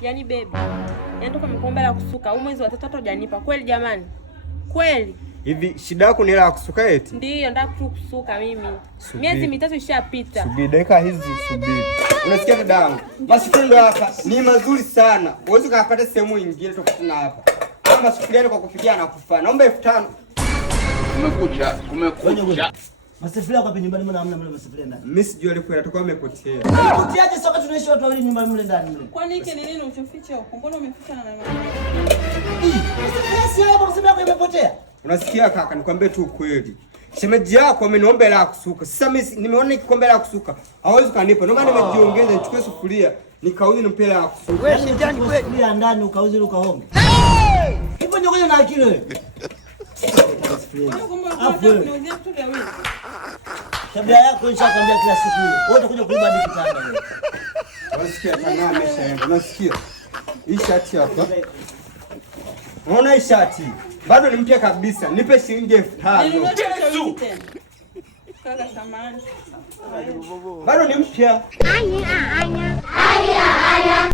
Yaani baby. Yaani toka nimekuomba la kusuka, huu mwezi wa 3 hata hujanipa. Kweli jamani? Kweli? Hivi shida yako ni la kusuka eti? Ndio, nataka tu kusuka mimi. Miezi 3 ishapita. Subiri dakika hizi, subiri. Unasikia dadangu? Masufuria hapa ni mazuri sana. Uweze kupata sehemu nyingine tofauti na hapa. Ama sufuria kwa kupikia na kufa. Naomba 5000. Kumekucha. Masufuria kwa nyumbani mbona hamna mle masufuria ndani? Mimi sijui alipo atakuwa amepotea. Utiaje soka tunaishi watu wawili nyumbani mle ndani mle. Kwani hiki ni nini uchoficha huko? Mbona umeficha na mama? Masufuria si hapo masufuria yako imepotea. Unasikia kaka, nikwambie tu ukweli. Shemeji yako ameniomba la kusuka. Sasa mimi nimeona kikombe la kusuka. Hawezi kanipa. Ndio maana nimejiongeza nichukue sufuria, nikauze nimpe la kusuka. Wewe ni jani kweli? Sufuria ndani ukauze ukahonge. Hivyo ndio ngoja na akili wewe. Tabia yako nishakwambia kila siku hiyo. Wewe utakuja kuiba hadi kitanda wewe. Unasikia kana ameshaenda. Unasikia? Hii shati hapa. Unaona hii shati? Bado ni mpya kabisa. Nipe shilingi 5000. Kaka samani. Bado ni mpya.